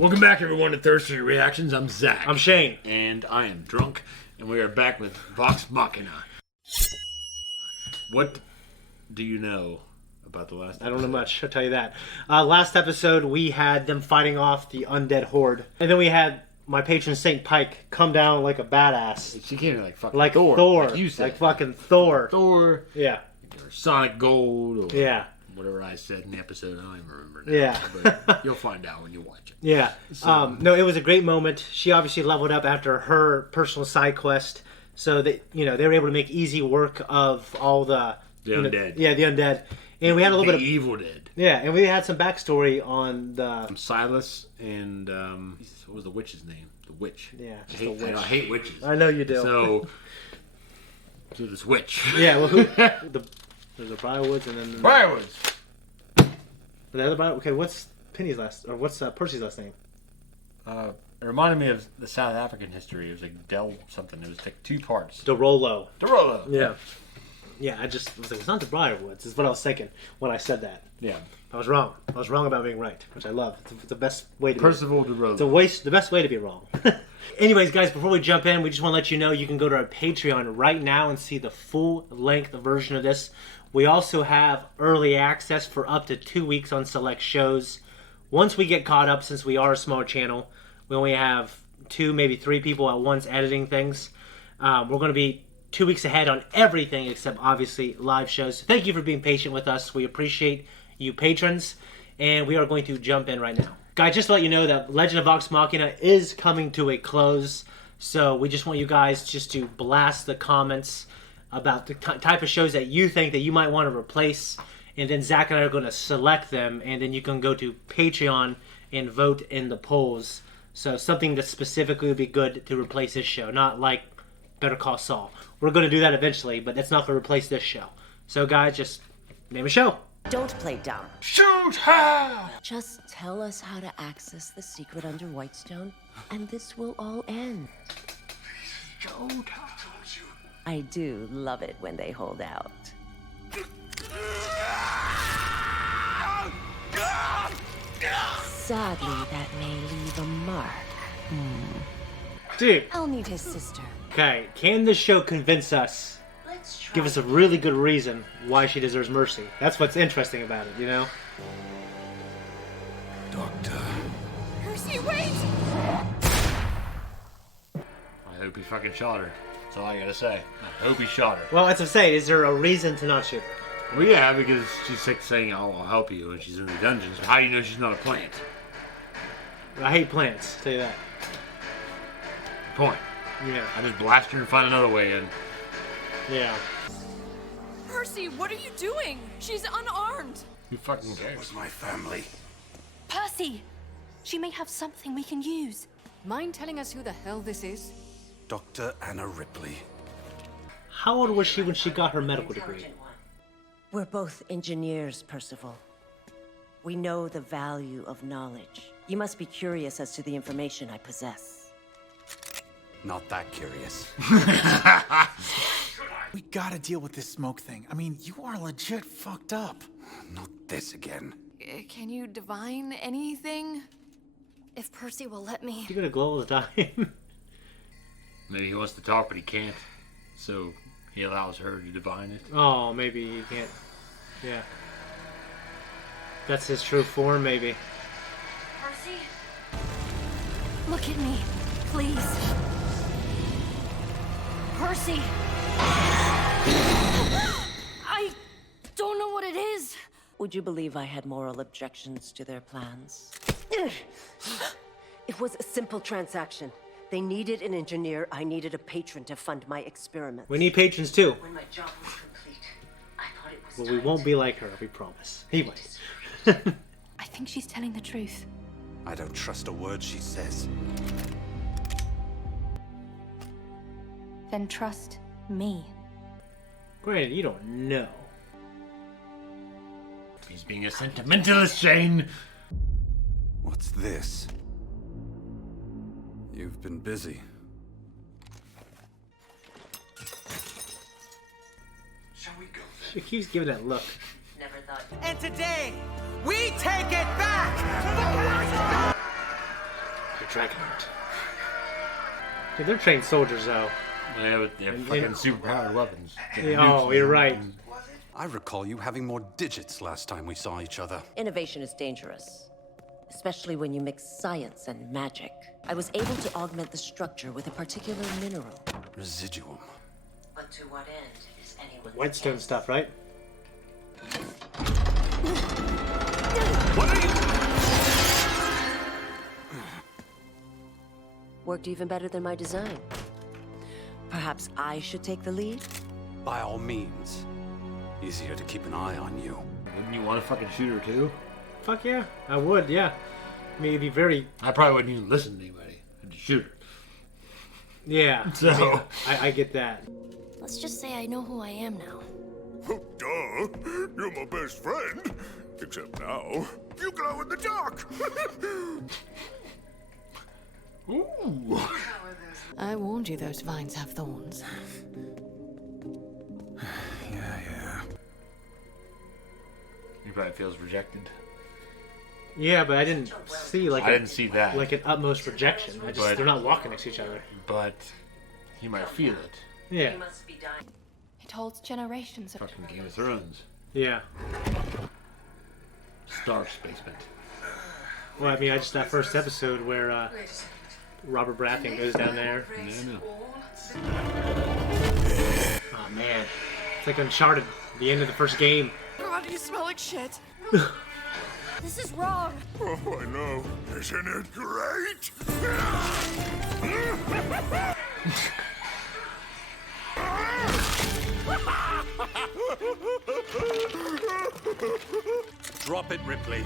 Welcome back, everyone, to Thirsty Reactions. I'm Zakk. I'm Shane. And I am drunk, and we are back with Vox Machina. What do you know about the last episode? I don't know much, I'll tell you that. Last episode, we had them fighting off the undead horde. And then we had my patron Saint Pike come down like a badass. She came in like fucking like Thor. Like you said. Like fucking Thor. Thor. Yeah. Or Sonic Gold. Or yeah. Whatever I said in the episode, I don't even remember now. Yeah. But you'll find out when you watch it. Yeah. So, no, it was a great moment. She obviously leveled up after her personal side quest. So that, they were able to make easy work of all the undead. Yeah, the undead. And we had a little bit of evil dead. Yeah, and we had some backstory on the Silas and what was the witch's name? The witch. Yeah, I hate witches. I know you do. So this witch. Yeah, well, there's the Briarwoods and then Briarwoods. The other Briar. Okay, what's Penny's last or what's Percy's last name? It reminded me of the South African history. It was like Del something. It was like two parts. Derolo. Yeah. Yeah, I was like, it's not the Briarwoods. Is what I was thinking when I said that. Yeah. I was wrong. I was wrong about being right, which I love. It's the best way to Percival Derolo. It's the best way to be wrong. Anyways, guys, before we jump in, we just want to let you know you can go to our Patreon right now and see the full-length version of this. We also have early access for up to 2 weeks on select shows. Once we get caught up, since we are a small channel, we only have 2, maybe 3 people at once editing things. We're going to be 2 weeks ahead on everything except, obviously, live shows. So thank you for being patient with us. We appreciate you patrons, and we are going to jump in right now. Guys, just to let you know that Legend of Vox Machina is coming to a close, so we just want you guys just to blast the comments about the type of shows that you think that you might want to replace, and then Zakk and I are going to select them, and then you can go to Patreon and vote in the polls. So something that specifically would be good to replace this show, not like Better Call Saul. We're going to do that eventually, but it's not going to replace this show. So guys, just name a show. Don't play dumb. Shoot her! Just tell us how to access the secret under Whitestone, and this will all end. Shoot her! I do love it when they hold out. Sadly, that may leave a mark. Dude. I'll need his sister. Okay, can this show convince us? Give us a really good reason why she deserves mercy. That's what's interesting about it, Doctor. Percy, wait! I hope he fucking shot her. That's all I gotta say. I hope he shot her. Well, as I'm saying, is there a reason to not shoot her? Well, yeah, because she's like saying, "Oh, I'll help you," and she's in the dungeons. How do you know she's not a plant? I hate plants, I'll tell you that. Good point. Yeah. I just blast her and find another way in. Yeah. Percy, what are you doing? She's unarmed. Who fucking cares? It was my family. Percy! She may have something we can use. Mind telling us who the hell this is? Dr. Anna Ripley. How old was she when she got her medical degree? We're both engineers, Percival. We know the value of knowledge. You must be curious as to the information I possess. Not that curious. We gotta deal with this smoke thing. I mean, you are legit fucked up. Not this again. Can you divine anything? If Percy will let me. You're gonna glow all the time. Maybe he wants to talk, but he can't. So he allows her to divine it. Oh, maybe he can't. Yeah. That's his true form, maybe. Percy? Look at me, please. Percy! I don't know what it is. Would you believe I had moral objections to their plans? It was a simple transaction. They needed an engineer, I needed a patron to fund my experiments. We need patrons too. When my job was complete, I thought it was Well, we won't be like her, we promise. Anyways. I think she's telling the truth. I don't trust a word she says. Then trust me. Granted, you don't know. He's being a sentimentalist, Shane. What's this? You've been busy. Shall we go? She keeps giving that look. Never thought. And today, we take it back! Dragonheart. Dude, they're trained soldiers, though. Yeah, but they have fucking superpowered weapons. Oh, you're right. I recall you having more digits last time we saw each other. Innovation is dangerous, especially when you mix science and magic. I was able to augment the structure with a particular mineral. Residuum. But to what end is anyone? Whitestone stuff, right? What are you? Worked even better than my design. Perhaps I should take the lead? By all means. Easier to keep an eye on you. Wouldn't you want to fucking shoot her too? Fuck yeah, I would, yeah. I mean, it'd be very... I probably wouldn't even listen to anybody. I'd just shoot her. Yeah, So... I mean, I get that. Let's just say I know who I am now. Duh! You're my best friend. Except now, you glow in the dark. Ooh. I warned you those vines have thorns. Yeah. He probably feels rejected. Yeah, but I didn't see like I didn't see that. like an utmost rejection. But- They're not walking next to each other. But he might feel it. Yeah, Must be dying. It holds generations of... Fucking Game of Thrones. yeah. Star Spacement. Well, I mean, I just that first episode where Robert Baratheon goes down there. No. Oh man, it's like Uncharted. The end of the first game. God, you smell like shit. This is wrong. Oh, I know. Isn't it great? Drop it, Ripley.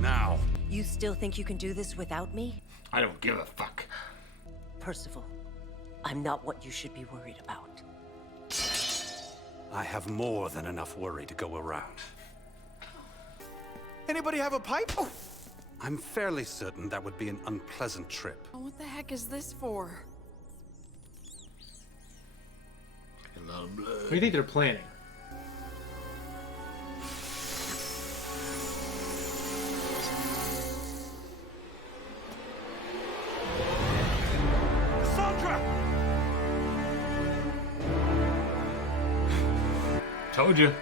Now. You still think you can do this without me? I don't give a fuck. Percival, I'm not what you should be worried about. I have more than enough worry to go around. Anybody have a pipe? Oh, I'm fairly certain that would be an unpleasant trip. What the heck is this for? A lot of blood. What do you think they're planning? Told you.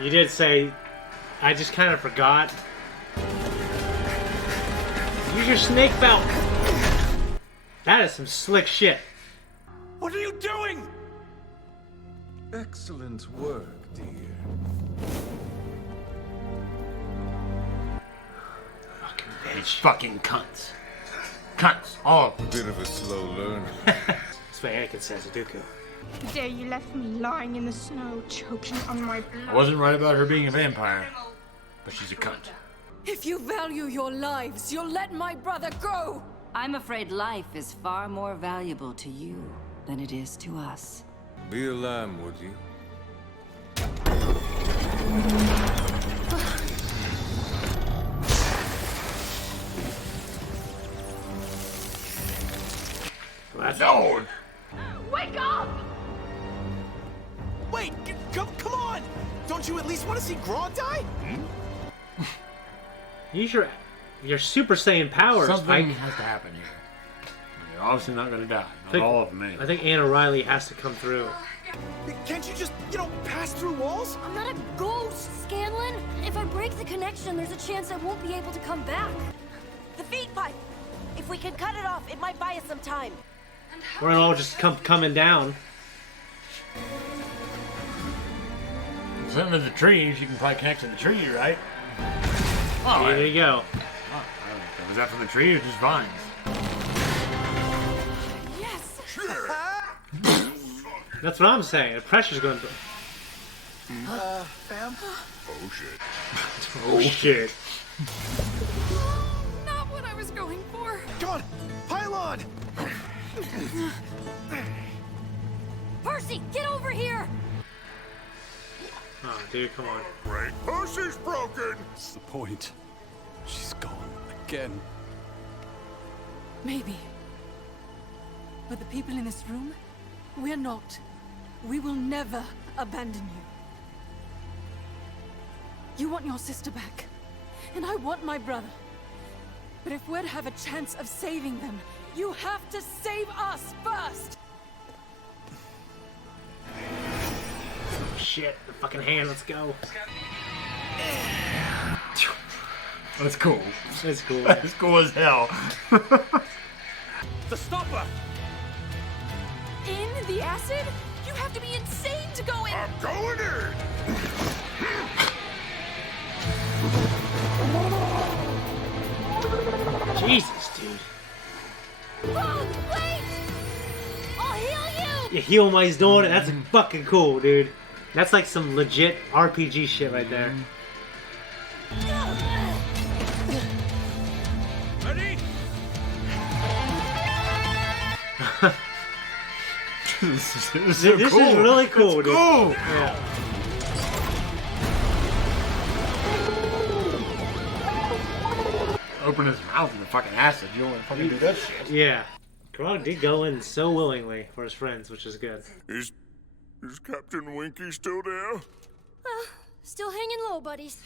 You did say, I just kind of forgot. Use your snake belt. That is some slick shit. What are you doing? Excellent work, dear. Fucking bitch. Fucking cunts. Cunts. All of them. Bit of a slow learner. That's what Anakin says to Dooku. The day you left me lying in the snow, choking on my blood. I wasn't right about her being a vampire. But she's a cunt. If you value your lives, you'll let my brother go! I'm afraid life is far more valuable to you than it is to us. Be a lamb, would you? No! Wake up! wait, come on! Don't you at least want to see Grodd die? Use your Super Saiyan powers, Something Mike. has to happen here. You're obviously not gonna die. Not think- all of them, anyway. I think Anna Riley has to come through. Can't you just, pass through walls? I'm not a ghost, Scanlan. If I break the connection, there's a chance I won't be able to come back. The feed pipe! If we can cut it off, it might buy us some time. We're all just coming down. Sitting in the trees, you can probably connect to the tree, right? Oh, There you go. was that from the tree or just vines? Yes! That's what I'm saying. The pressure's going to... Fam? Oh, shit. Oh, shit. Not what I was going for. Come on, pile on! Percy, get over here! Oh, dude, come on. Right. Percy's broken! What's the point? She's gone again. Maybe. But the people in this room, we're not. We will never abandon you. You want your sister back. and I want my brother. But if we're to have a chance of saving them, you have to save us first! Shit, the fucking hand, let's go. That's cool. That's cool. That's cool as hell. The stopper! In the acid? You have to be insane to go in! I'm going in! Jesus, dude. Whoa, wait! I'll heal you! You heal him while he's doing it? That's fucking cool, dude. That's like some legit RPG shit right there. Ready? This is This is really cool, dude. Cool. Yeah. Open his mouth in the fucking acid. You don't want to fucking do that shit. Yeah. Karate did go in so willingly for his friends, which is good. Is Captain Winky still there? Still hanging low, buddies.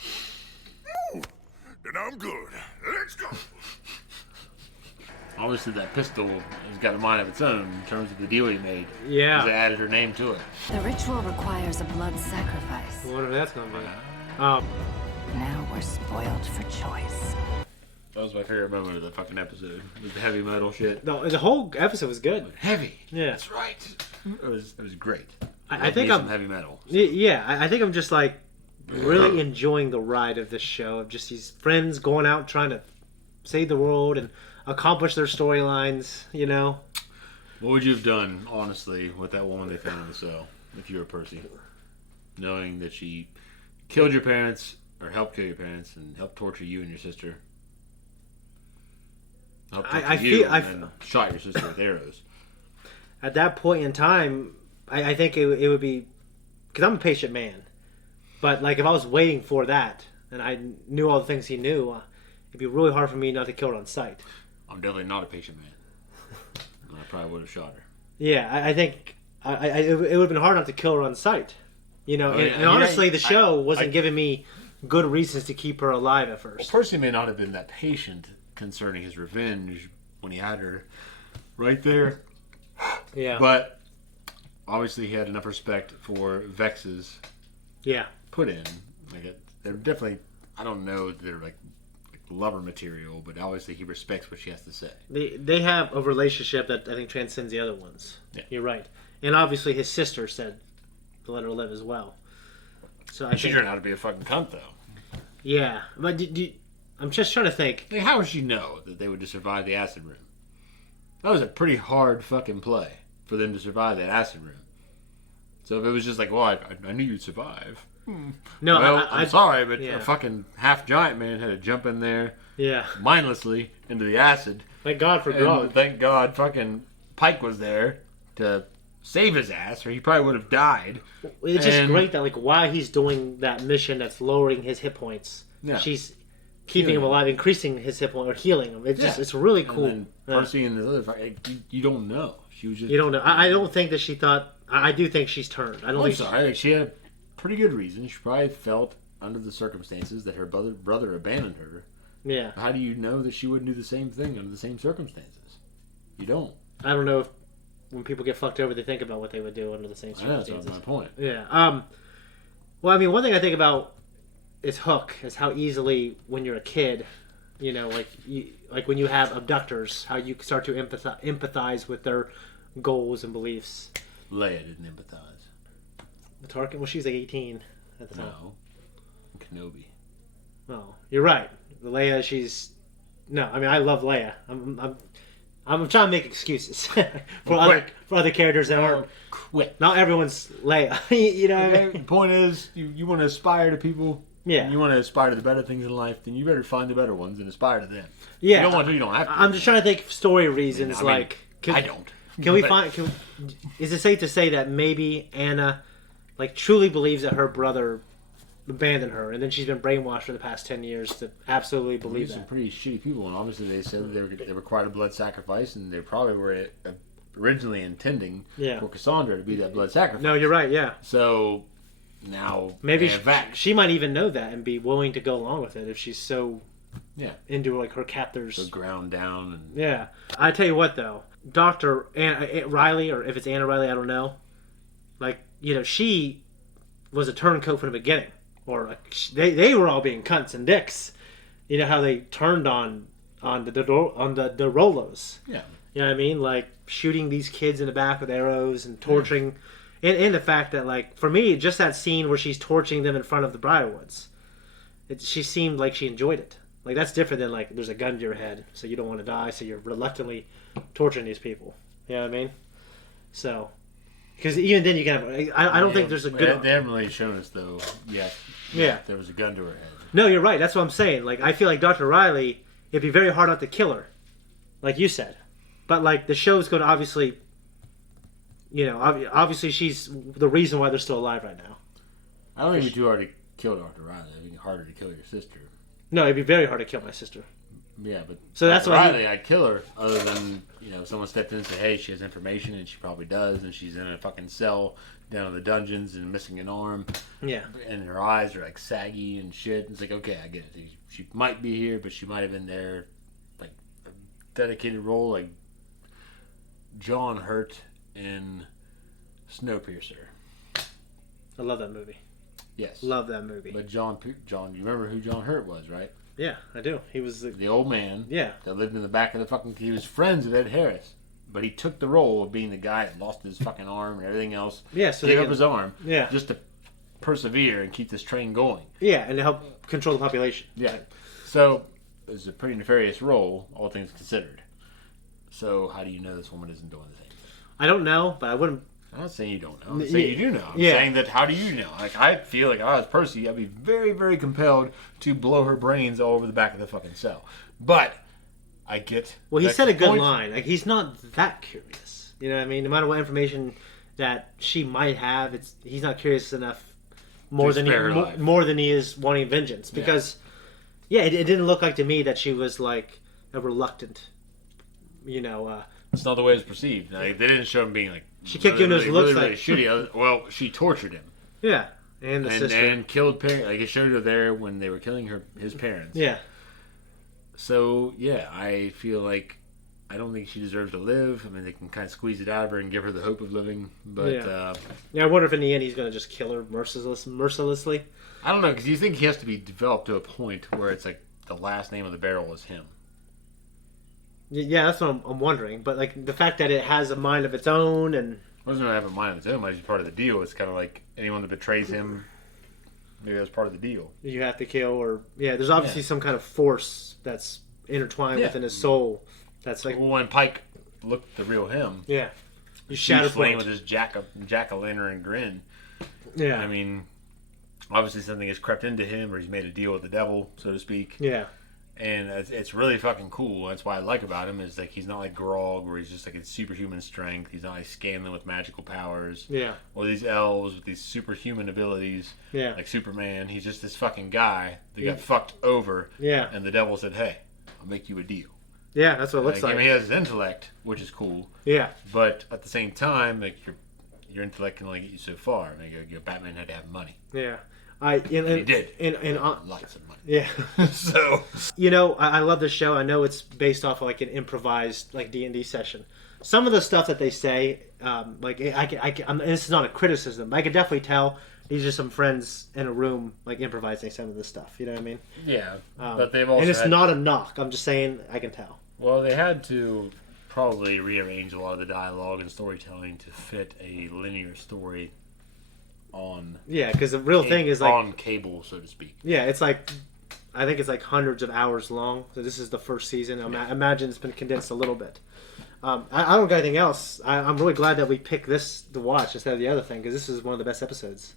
Then I'm good. Let's go. Obviously, that pistol has got a mind of its own in terms of the deal he made. Yeah. Because they added her name to it. The ritual requires a blood sacrifice. I wonder if that's gonna be. Now we're spoiled for choice. That was my favorite moment of the fucking episode. Was the heavy metal shit. No, the whole episode was good. Heavy. Yeah. That's right. It was great. I think some I'm heavy metal. Yeah, I think I'm just like really enjoying the ride of this show of just these friends going out trying to save the world and accomplish their storylines. You know. What would you have done, honestly, with that woman they found in the cell, if you were Percy, knowing that she killed your parents or helped kill your parents and helped torture you and your sister? Helped torture you and then shot your sister with arrows. At that point in time, I think it would be, because I'm a patient man, but like if I was waiting for that and I knew all the things he knew, it'd be really hard for me not to kill her on sight. I'm definitely not a patient man. And I probably would have shot her. Yeah, I think it would have been hard not to kill her on sight. You know, and honestly, the show wasn't giving me good reasons to keep her alive at first. Well, Percy may not have been that patient concerning his revenge when he had her right there. Yeah. But obviously he had enough respect for Vex's put in. Like they're definitely, I don't know if they're like lover material, but obviously he respects what she has to say. They have a relationship that I think transcends the other ones. Yeah. You're right. And obviously his sister said to let her live as well. So she turned out to be a fucking cunt, though. Yeah. But I'm just trying to think. Like, how would she know that they would survive the acid room? That was a pretty hard fucking play for them to survive that acid room. So if it was just like, well, I knew you'd survive. No, well, I'm sorry, but a fucking half giant man had to jump in there mindlessly into the acid. Thank God for Grog. Thank God fucking Pike was there to save his ass, or he probably would have died. It's just great that like while he's doing that mission that's lowering his hit points, she's keeping him alive, increasing his hit point, or healing him. It's just it's really cool. And then Percy and the other fight, you don't know. She was just, you don't know. I don't think that she thought. I do think she's turned. I don't think. Sorry, she had pretty good reason. She probably felt under the circumstances that her brother abandoned her. Yeah. How do you know that she wouldn't do the same thing under the same circumstances? You don't. I don't know if when people get fucked over, they think about what they would do under the same circumstances. That's my point. Yeah. Well, I mean, one thing I think about is Hook is how easily when you're a kid, you know, like when you have abductors, how you start to empathize with their goals and beliefs. Leia didn't empathize. Tarkin? Well, she was like 18 at the time. No. Kenobi. Oh, you're right. Leia, she's... No, I mean, I love Leia. I'm trying to make excuses for other characters that aren't... Quit. Not everyone's Leia. You know what I mean? The point is, you want to aspire to people. Yeah. You want to aspire to the better things in life, then you better find the better ones and aspire to them. Yeah. You don't want to, you don't have to. I'm just trying to think of story reasons. I don't. Can we find... is it safe to say that maybe Anna like truly believes that her brother abandoned her, and then she's been brainwashed for the past 10 years to absolutely believe that? Some pretty shitty people, and obviously they said that they required a blood sacrifice, and they probably were originally intending for Cassandra to be that blood sacrifice. No, you're right. Yeah. So now maybe Zakk. she might even know that and be willing to go along with it if she's so into like her captors. So ground down. And... Yeah. I tell you what, though. Dr. Riley, or if it's Anna Riley, I don't know. Like, you know, she was a turncoat from the beginning. Or like, they were all being cunts and dicks. You know how they turned on the Rolos. Yeah. You know what I mean? Like, shooting these kids in the back with arrows and torturing... Yeah. And the fact that, like, for me, just that scene where she's torching them in front of the Briarwoods. She seemed like she enjoyed it. Like, that's different than, like, there's a gun to your head, so you don't want to die, so you're reluctantly torturing these people. You know what I mean? So... Because even then you can have... I don't think there's a good... They haven't really shown us, though, yet. Yeah. There was a gun to her head. No, you're right. That's what I'm saying. Like, I feel like Dr. Riley, it'd be very hard not to kill her. Like you said. But, like, the show's going to obviously... You know, obviously she's the reason why they're still alive right now. I don't think it'd be too hard to kill Dr. Riley. It'd be harder to kill your sister. No, it'd be very hard to kill my sister. Yeah, but so that's why Riley, I'd kill her. Other than, you know, someone stepped in and said, hey, she has information, and she probably does, and she's in a fucking cell down in the dungeons and missing an arm. Yeah. And her eyes are like saggy and shit. And it's like, okay, I get it. She might be here, but she might have been there, like, a dedicated role, like John Hurt in Snowpiercer. I love that movie. Yes. Love that movie. But John, you remember who John Hurt was, right? Yeah, I do. He was the old man. Yeah. That lived in the back of the fucking... He was friends with Ed Harris. But he took the role of being the guy that lost his fucking arm and everything else. Yeah, so gave up his arm. Yeah. Just to persevere and keep this train going. Yeah, and to help control the population. Yeah. So, it was a pretty nefarious role, all things considered. So, how do you know this woman isn't doing the thing? I don't know, but I wouldn't... I'm not saying you don't know. I'm saying you do know. I'm yeah. saying that how do you know? Like, I feel like if I was Percy, I'd be very, very compelled to blow her brains all over the back of the fucking cell. But I get... Well, he said a good line. Like, he's not that curious. You know what I mean? No matter what information that she might have, he's not curious enough more than he is wanting vengeance. Because, it didn't look like to me that she was, like, a reluctant, you know... It's not the way it's perceived. Like, they didn't show him being, like... She kept giving those looks like... shitty. Well, she tortured him. Yeah. And the sister. And killed parents. Like, it showed her there when they were killing his parents. Yeah. So, yeah, I feel like I don't think she deserves to live. I mean, they can kind of squeeze it out of her and give her the hope of living. But, I wonder if in the end he's going to just kill her mercilessly. I don't know, because you think he has to be developed to a point where it's like the last name of the barrel is him. Yeah, that's what I'm wondering. But, like, the fact that it has a mind of its own and... It doesn't really have a mind of its own. It's part of the deal. It's kind of like anyone that betrays him, maybe that's part of the deal. You have to kill or... Yeah, there's obviously some kind of force that's intertwined within his soul. That's like... Well, when Pike looked the real him... Yeah. You shatter flame with his jack-o'-lantern grin. Yeah. I mean, obviously something has crept into him or he's made a deal with the devil, so to speak. Yeah. And it's really fucking cool. That's what I like about him is like he's not like Grog where he's just like in superhuman strength. He's not like Scanlan with magical powers. Yeah. Or these elves with these superhuman abilities. Yeah. Like Superman. He's just this fucking guy that got fucked over. Yeah. And the devil said, hey, I'll make you a deal. Yeah, that's what it looks like. I mean, he has his intellect, which is cool. Yeah. But at the same time, like your intellect can only get you so far. I mean, your Batman had to have money. Yeah. He did. Lots of money. Yeah. So, you know, I love this show. I know it's based off of like an improvised like D&D session. Some of the stuff that they say, like this is not a criticism. I can definitely tell these are some friends in a room like improvising some of this stuff. You know what I mean? Yeah. But they've also and it's not a knock. I'm just saying I can tell. Well, they had to probably rearrange a lot of the dialogue and storytelling to fit a linear story on because the real thing is like on cable, so to speak. Yeah, it's like I think it's like hundreds of hours long. So this is the first season. I imagine it's been condensed a little bit. I don't got anything else. I'm really glad that we picked this to watch instead of the other thing because this is one of the best episodes.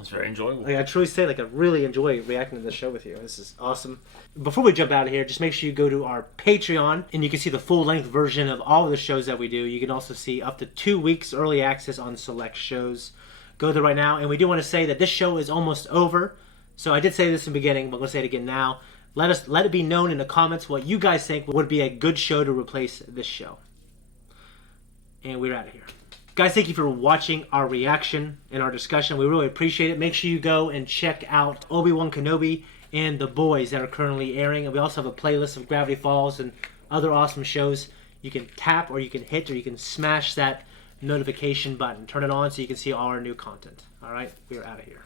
It's very enjoyable. Like, I truly say, like, I really enjoy reacting to this show with you. This is awesome. Before we jump out of here, just make sure you go to our Patreon, and you can see the full-length version of all of the shows that we do. You can also see up to 2 weeks early access on select shows. Go there right now. And we do want to say that this show is almost over. So I did say this in the beginning, but I'm going to say it again now. Let it be known in the comments what you guys think would be a good show to replace this show. And we're out of here. Guys, thank you for watching our reaction and our discussion. We really appreciate it. Make sure you go and check out Obi-Wan Kenobi and The Boys that are currently airing. And we also have a playlist of Gravity Falls and other awesome shows. You can tap or you can hit or you can smash that notification button. Turn it on so you can see all our new content. All right, we're out of here.